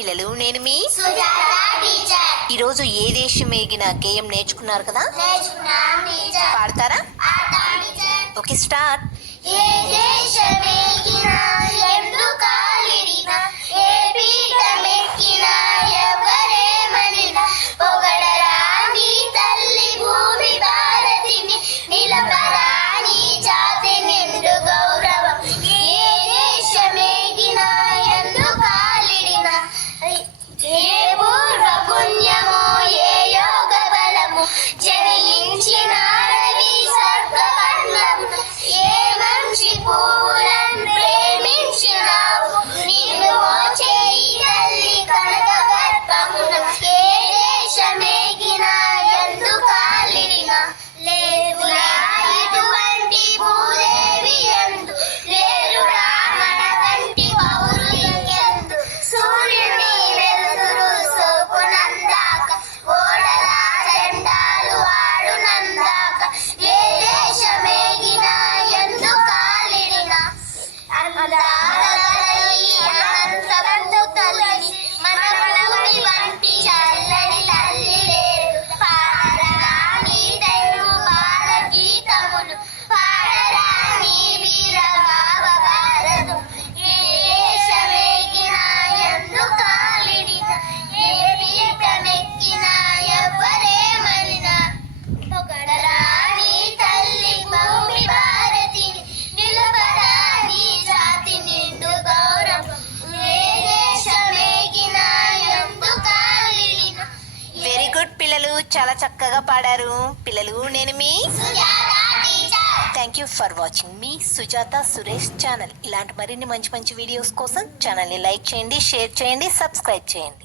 పిల్లలు నేను మీ సుజాత టీచర్. ఈరోజు ఏ దేశం ఏగిన గేయం నేర్చుకున్నారు కదా, నేర్చుకున్నాం టీచర్. పాడతారా? ఆడతాం టీచర్. Okay, start. ఏ దేశమేగినా ఎందుకాలిడినా ఏ పీఠమెక్కినా ఎవరేమనినా పొగడరాని తల్లి భూమి భారతిని నిలపరాని జాతి నిండు గౌరవం. ఏ దేశమేగినా ఎందుకాలిడినా ఏ పూర్వ పుణ్యమో ఏ యోగ బలము జనించిన ఏ మంచి పూలను ప్రేమించినావు నిన్ను చేయి తల్లి కనక గర్భమున. ఏ దేశమేగినా ఎందుకాలిడినా లేదురా ఇటువంటి భూదేవి ఎందు లేరురా మన కంటి పౌరులింకెందు. సూర్యుని వెలుతురు సోకునందాక ఓడల జెండాలు ఆడునందాక ఏ దేశమేగినా ఎందుకాలిడినా అందాలని అనంతపు తల్లి మన భూమి వంటి చల్లని తల్లి లేదు. పాడరాని తెలుగు బాల గీతములు పాడరాని వీర భావ భారతం. ఏ దేశమేగినా ఎందుకాలిడినా ఏ పీఠమెక్కినా ఎవ్వరేమనినా పొగడరాని తల్లి భూమి భారతిని నిలబరాని జాతి నిండు గౌరవం. ఏ దేశమేగినా ఎందుకాలిడినా. వెరీ గుడ్ పిల్లలు, చాలా చక్కగా పాడారు. పిల్లలు నేను మీ Sujatha teacher. Thank you for watching మీ సుజాత సురేష్ ఛానల్. ఇలాంటి మరిన్ని మంచి మంచి వీడియోస్ కోసం ఛానల్ని లైక్ చేయండి, షేర్ చేయండి, సబ్స్క్రైబ్ చేయండి.